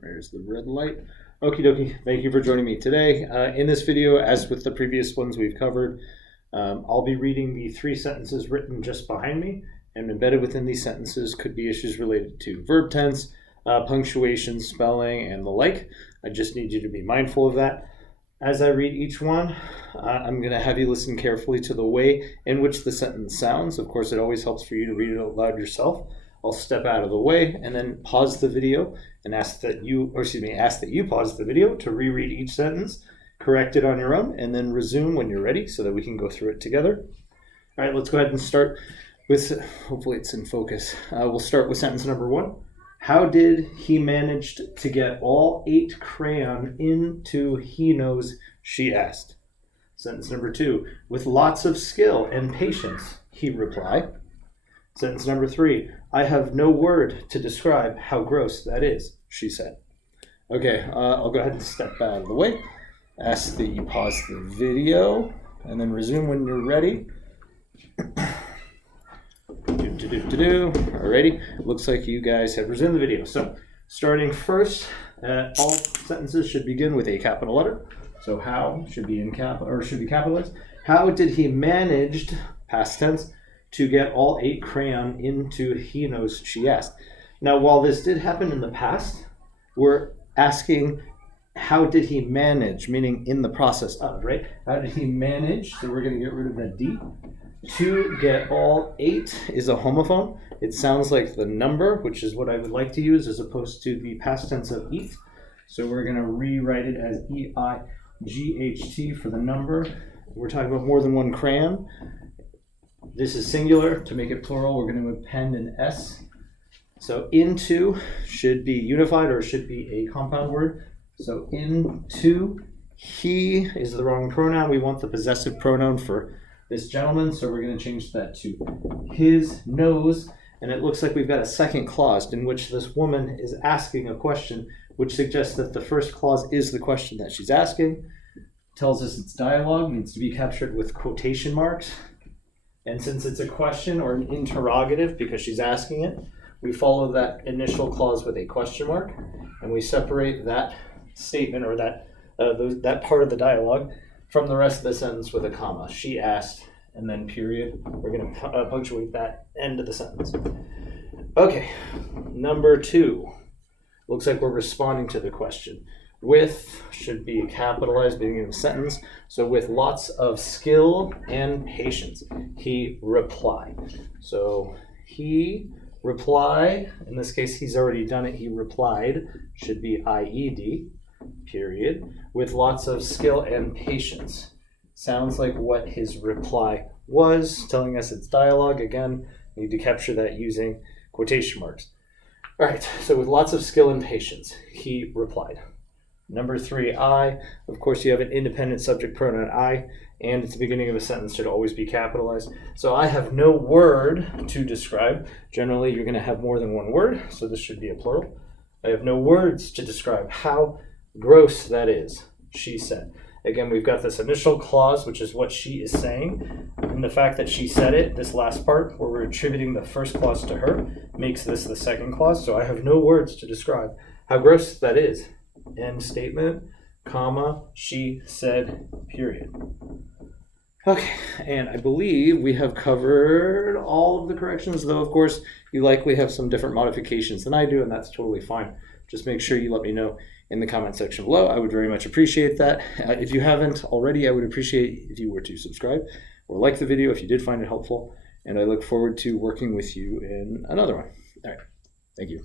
There's the red light. Okie dokie, thank you for joining me today. In this video, as with the previous ones we've covered, I'll be reading the 3 sentences written just behind me, and embedded within these sentences could be issues related to verb tense, punctuation, spelling, and the like. I just need you to be mindful of that. As I read each one, I'm going to have you listen carefully to the way in which the sentence sounds. Of course, it always helps for you to read it out loud yourself. I'll step out of the way and then pause the video and ask that you pause the video to reread each sentence, correct it on your own, and then resume when you're ready so that we can go through it together. All right, let's go ahead and start with, hopefully it's in focus. We'll start with sentence number 1. How did he manage to get all 8 crayon into he knows, she asked. Sentence number 2. With lots of skill and patience, he replied. Sentence number 3. I have no word to describe how gross that is, she said. Okay, I'll go ahead and step out of the way. Ask that you pause the video and then resume when you're ready. Alrighty, looks like you guys have resumed the video. So, starting first, all sentences should begin with a capital letter. So how should be capitalized. How did he manage, past tense, to get all 8 crayon into he knows, she asked. Now, while this did happen in the past, we're asking how did he manage, meaning in the process of, right? How did he manage, so we're going to get rid of that D. To get all 8 is a homophone. It sounds like the number, which is what I would like to use as opposed to the past tense of eat. So we're going to rewrite it as E-I-G-H-T for the number. We're talking about more than 1 crayon. This is singular. To make it plural, we're going to append an S. So into should be unified or should be a compound word. So into, he is the wrong pronoun. We want the possessive pronoun for this gentleman, so we're going to change that to his knows. And it looks like we've got a second clause in which this woman is asking a question, which suggests that the first clause is the question that she's asking. Tells us it's dialogue, needs to be captured with quotation marks. And since it's a question or an interrogative because she's asking it, we follow that initial clause with a question mark, and we separate that statement or that part of the dialogue from the rest of the sentence with a comma. She asked, and then period. We're going to punctuate that end of the sentence. Okay, number 2. Looks like we're responding to the question. With should be capitalized beginning of the sentence. So with lots of skill and patience, he replied. So he reply, in this case he's already done it, he replied, should be IED, period, with lots of skill and patience. Sounds like what his reply was, telling us it's dialogue. Again, need to capture that using quotation marks. All right, so with lots of skill and patience, he replied. Number 3, I. Of course, you have an independent subject pronoun I, and at the beginning of a sentence should always be capitalized. So I have no word to describe. Generally, you're going to have more than 1 word, so this should be a plural. I have no words to describe how gross that is, she said. Again, we've got this initial clause, which is what she is saying. And the fact that she said it, this last part, where we're attributing the first clause to her, makes this the second clause. So I have no words to describe how gross that is. End statement, comma, she said, period. Okay, and I believe we have covered all of the corrections, though, of course, you likely have some different modifications than I do, and that's totally fine. Just make sure you let me know in the comment section below. I would very much appreciate that. If you haven't already, I would appreciate if you were to subscribe or like the video if you did find it helpful, and I look forward to working with you in another one. All right, thank you.